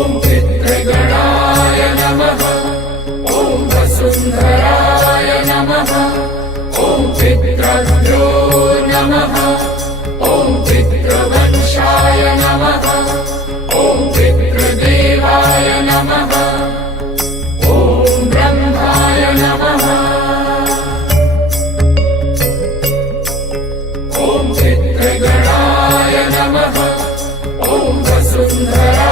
ॐ चित्रगणाय नमः। ॐ वसुन्धराय नमः। ॐ चित्रभ्यो नमः। ॐ चित्रवंशाय नमः। ॐ चित्रदेवाय नमः। ॐ ब्रह्माय नमः। ॐ चित्रगणाय नमः। ॐ वसुन्धराय